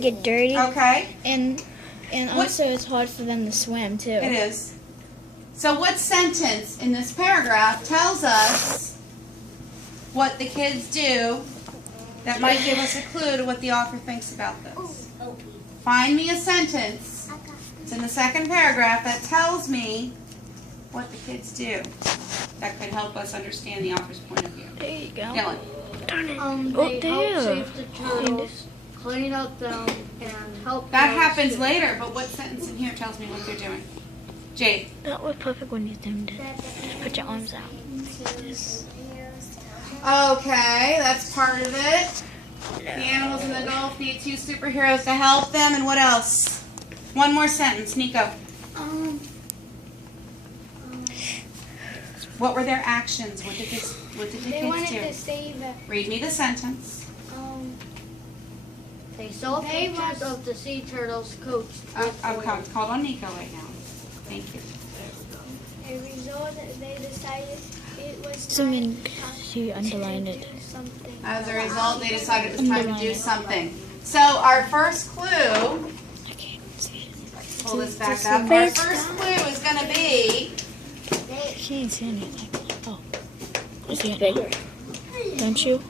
They get dirty. Okay. And also it's hard for them to swim too. It is. So what sentence in this paragraph tells us what the kids do that might give us a clue to what the author thinks about this? Find me a sentence. It's in the second paragraph that tells me what the kids do that could help us understand the author's point of view. There you go. Dylan. They help save the turtles, clean up them, and help. That happens later, but what sentence in here tells me what they're doing? Jade. That was perfect when you zoomed in. Just put your arms out. Okay, that's part of it. The animals in the Gulf need 2 superheroes to help them, and what else? One more sentence, Nico. What were their actions? What did the kids do? They wanted to save it. Read me the sentence. They saw pictures of the sea turtles coached. I'm called on Nico right now. Thank you. As a result, they decided it was Zoom time in. She underlined it. something. As a result, they decided it was time to do something. So our first clue, I can't see it. pull this back up. Our first clue is going to be She ain't saying anything. Oh. I see it bigger. Don't you?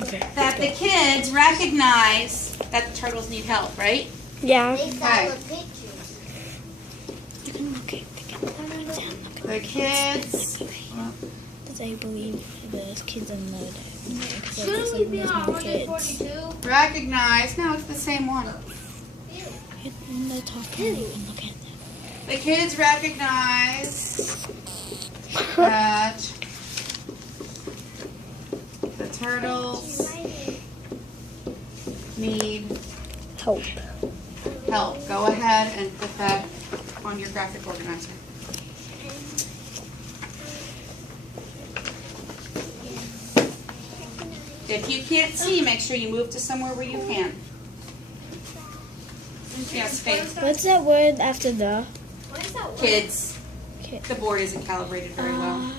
Okay. that the kids recognize that the turtles need help, right? Yeah. Okay. You can look at The kids. They believe there's kids in the Shouldn't we be on 142? Recognize. No, it's the same one. And they're talking and look at them. The kids recognize that the turtles need Help. help. Go ahead and put that on your graphic organizer. If you can't see, make sure you move to somewhere where you can. Yes, Faith. What's that word after the? Kids. Kid. The board isn't calibrated very well.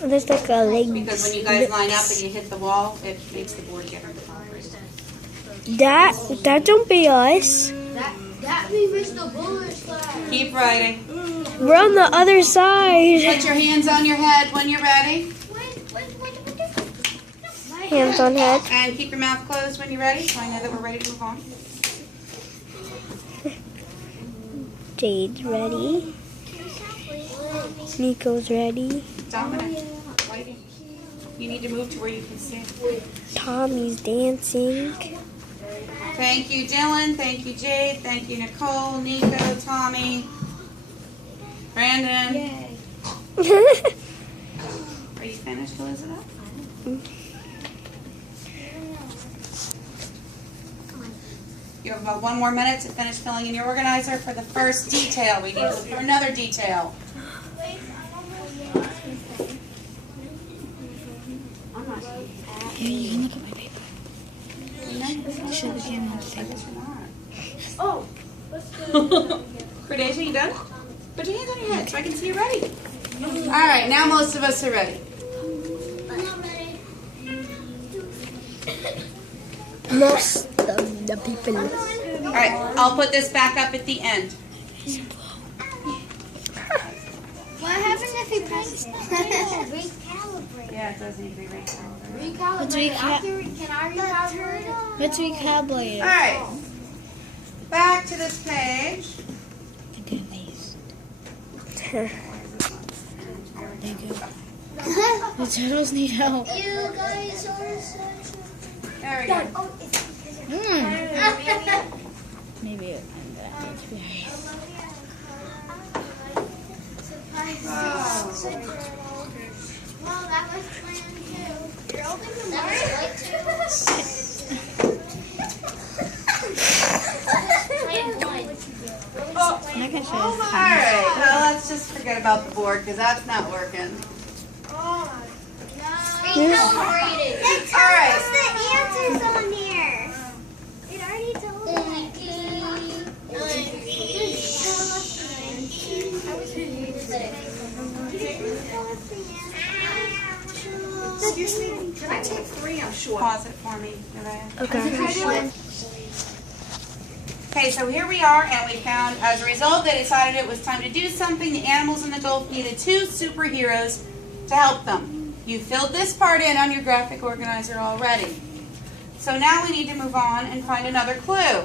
There's like a leg. Because when you guys line up and you hit the wall, it makes the board get uncalibrated. That don't be us. That means Mr. Buller's flag. Keep writing. We're on the other side. Put your hands on your head when you're ready. Hands on head. And keep your mouth closed when you're ready, so I know that we're ready to move on. Jade's ready. Nico's ready. Dominic, waiting. You need to move to where you can see. Tommy's dancing. Thank you, Dylan. Thank you, Jade. Thank you, Nicole, Nico, Tommy, Brandon. Yay. Are you finished, Elizabeth? You have about 1 more minute to finish filling in your organizer for the first detail. We need to look for another detail. Here, you can look at my paper. Show the camera on the paper. Oh. Cordasia, you done? Put your hands on your head so I can see you ready. All right, now most of us are ready. Most of the people. All right, I'll put this back up at the end. What happens if he breaks the recalibrate? Yeah, it does need to be recalibrated. Can I recalibrate it? Let's recalibrate All right, back to this page. Do these. There you go. The turtles need help. You guys are There we go. Maybe I'm gonna have to be Well, that was plan 2. You're open that was I'm not gonna show All you. right, well, let's just forget about the board because that's not working. recalibrated. It All right. us the answers on here. It already told me. Excuse me, can I take 3? I'm short. Pause pause it for me, Nevaeh? Okay. Okay, so here we are, and we found, as a result, they decided it was time to do something. The animals in the Gulf needed 2 superheroes to help them. You filled this part in on your graphic organizer already. So now we need to move on and find another clue.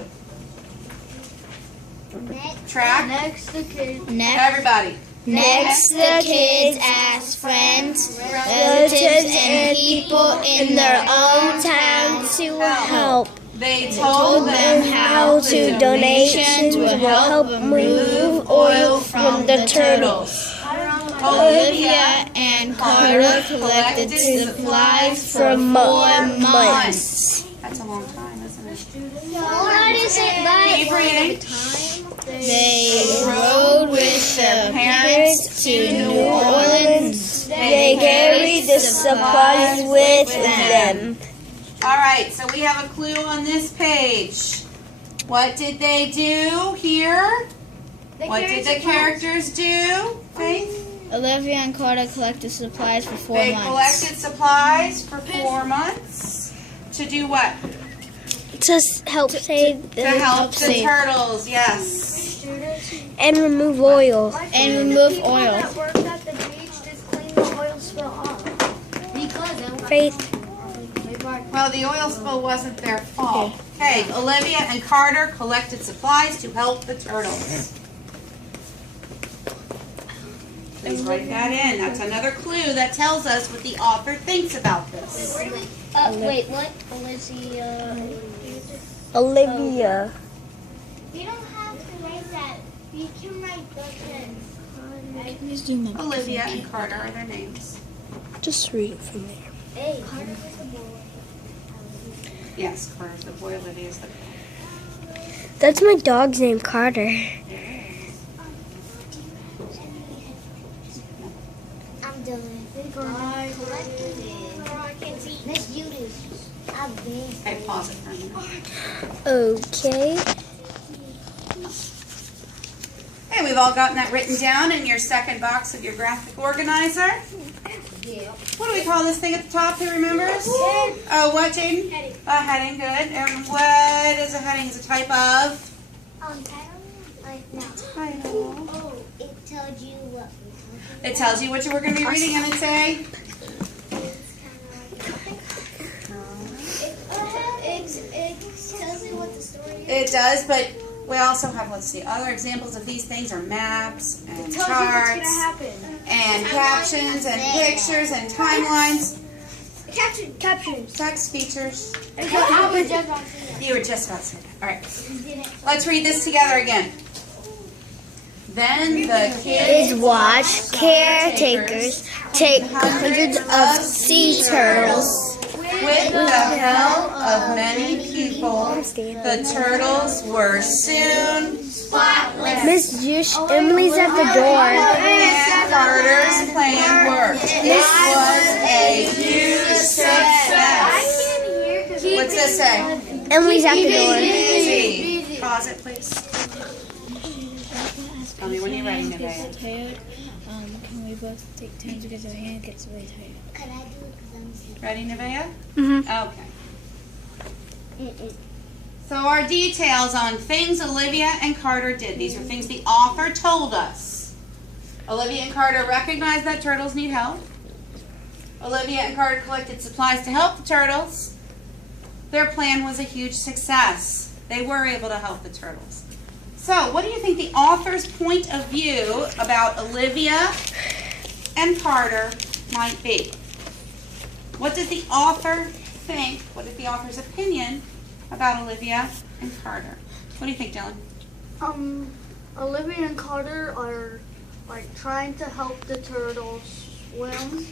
Track. Next, the kids. Everybody. Next, the kids asked friends, relatives, and people in their own town to help. They told them How to donations will help remove oil from the turtles. Olivia and Carter collected supplies for 4 months. That's a long time, isn't it? What is it Keep reading. They rode with their parents to New Orleans. They carried the supplies with them. All right, so we have a clue on this page. What did they do here? What did the characters do? Faith? Olivia and Carter collected supplies for 4 They months. collected supplies for 4 months. To do what? To help save To help the turtles, yes. and remove oil. And remove oil. That worked at the beach just clean the oil spill off. Because Faith. Well, the oil spill wasn't their fault. Okay, Olivia and Carter collected supplies to help the turtles. Please write that in. That's another clue that tells us what the author thinks about this. Wait, what? Olivia. Olivia. You don't have to write that. You can write the Olivia and Carter are their names. Just read it from there. Hey, Carter was the boy. Yes, Carter's the boy, Olivia's the girl. That's my dog's name, Carter. I'm doing it. Miss Judy. I've been. Okay, pause it for a minute. Okay. Hey, we've all gotten that written down in your second box of your graphic organizer. What do we call this thing at the top? Who remembers? Oh, what, Jaden? Heading. A heading, good. And what is a heading? Is a type of? Title? Like, no. Title. Oh, it tells you what. It tells you what you were going to be reading and it say? It tells you what the story is. It does, but we also have, let's see, other examples of these things are maps and charts and captions and pictures and timelines. Captions. Text features. I was just about to say that. You were just about to say that. All right. Let's read this together again. Then the kids Watch caretakers take hundreds of sea turtles. with the help of many people, the turtles were soon Miss Juice, Emily's at the door. and Carter's plan worked. This was a huge success. What's this say? Emily's at the door. Easy. Pause it, please. Tell me when you're ready, Nevaeh. Tired. Can we both take turns because our hand gets really tired? Could I do it because I'm Ready, Nevaeh? Mm-hmm. Okay. So our details on things Olivia and Carter did. These are things the author told us. Olivia and Carter recognized that turtles need help. Olivia and Carter collected supplies to help the turtles. Their plan was a huge success. They were able to help the turtles. So, what do you think the author's point of view about Olivia and Carter might be? What did the author think? What is the author's opinion about Olivia and Carter? What do you think, Dylan? Olivia and Carter are like trying to help the turtles swim.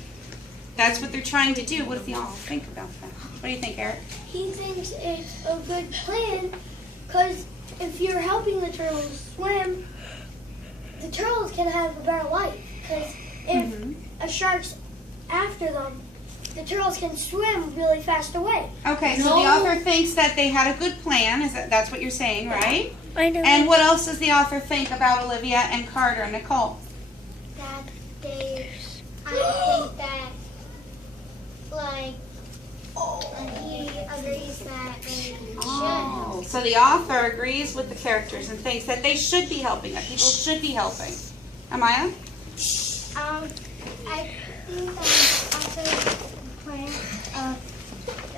That's what they're trying to do. What does the author think about that? What do you think, Eric? He thinks it's a good plan because if you're helping the turtles swim, the turtles can have a better life. Because if a shark's after them, the turtles can swim really fast away. Okay, so the author thinks that they had a good plan. That's what you're saying, right? I know. And what else does the author think about Olivia and Carter? Nicole? That I think that, like, he agrees that they should. Oh, so the author agrees with the characters and thinks that they should be helping, that people should be helping. Amaya? I think author's plan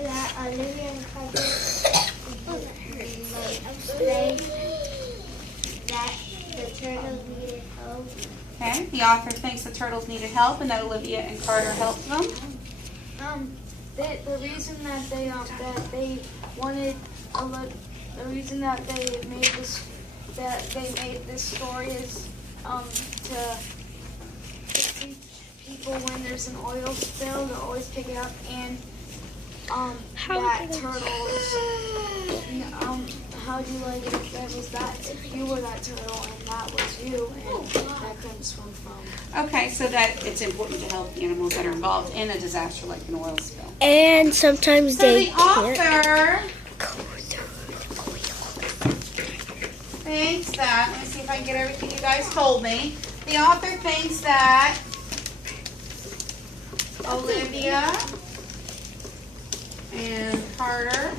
that Olivia and Carter explain that the turtles needed help. Okay, the author thinks the turtles needed help and that Olivia and Carter helped them. The reason that they wanted the reason that they made this story is to teach people when there's an oil spill to always pick it up, and that turtles how do you like it if that was that if you were that turtle and that was you, and that couldn't swim from. Okay, so that it's important to help animals that are involved in a disaster like an oil spill. And sometimes So they the can't. author thinks that, let me see if I can get everything you guys told me. The author thinks that Olivia and Carter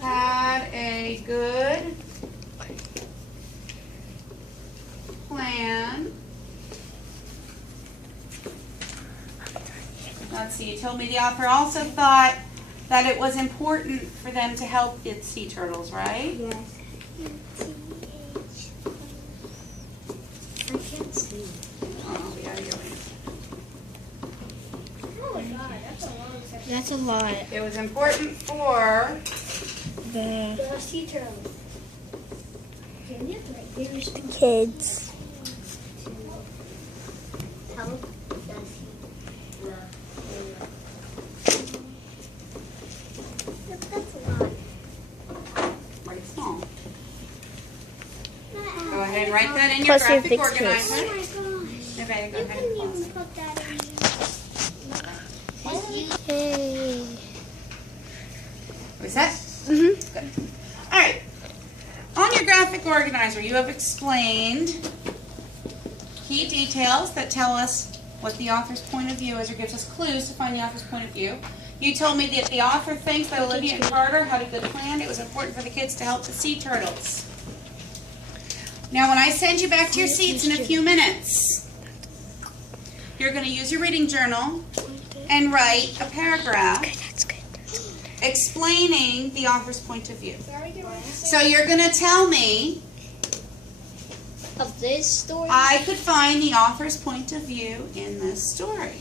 had a good plan. Let's see, you told me the author also thought that it was important for them to help the sea turtles, right? Yes. I can't see. Oh, yeah, you're right. Oh my god, that's a long section. That's a lot. It was important for The Sea turtles. Kids. Help That's a lot. pretty small. Go ahead and write that in your Plus your graphic fixed organizer. Oh my gosh. Okay, go You ahead couldn't and even close it. put that in. Hey. Was that? Mhm. Good. All right. On your graphic organizer, you have explained key details that tell us what the author's point of view is, or gives us clues to find the author's point of view. You told me that the author thinks that Olivia and Carter had a good plan. It was important for the kids to help the sea turtles. Now, when I send you back to your seats in a few minutes, you're going to use your reading journal and write a paragraph That's good. explaining the author's point of view. So you're going to tell me, Of this story? I could find the author's point of view in this story.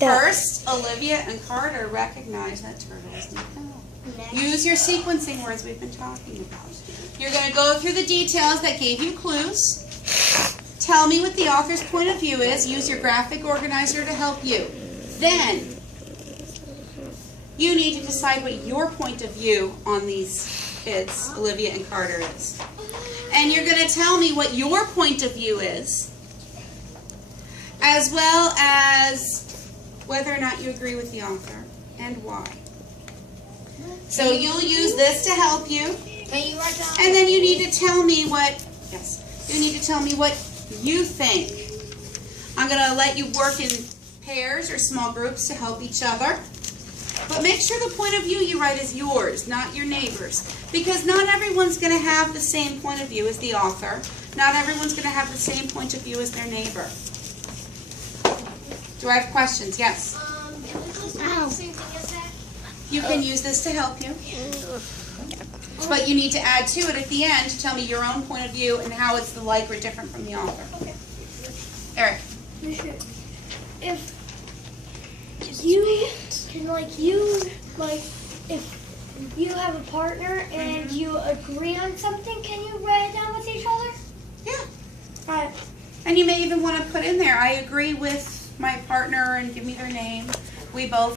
First, Olivia and Carter recognize that turtles need help. Use your sequencing words we've been talking about. You're going to go through the details that gave you clues. Tell me what the author's point of view is. Use your graphic organizer to help you. Then, you need to decide what your point of view on these kids, Olivia and Carter, is. And you're going to tell me what your point of view is, as well as whether or not you agree with the author and why. So you'll use this to help you. Can you write down? And then you need to tell me what, you need to tell me what you think. I'm going to let you work in pairs or small groups to help each other. But make sure the point of view you write is yours, not your neighbor's. Because not everyone's going to have the same point of view as the author. Not everyone's going to have the same point of view as their neighbor. Do I have questions? Yes. Can we just do the same thing as that? You can use this to help you. But you need to add to it at the end to tell me your own point of view and how it's alike or different from the author. Okay. Eric. If you can, if you have a partner and you agree on something, can you write it down with each other? Yeah. Alright. And you may even want to put in there, I agree with my partner, and give me their name. We both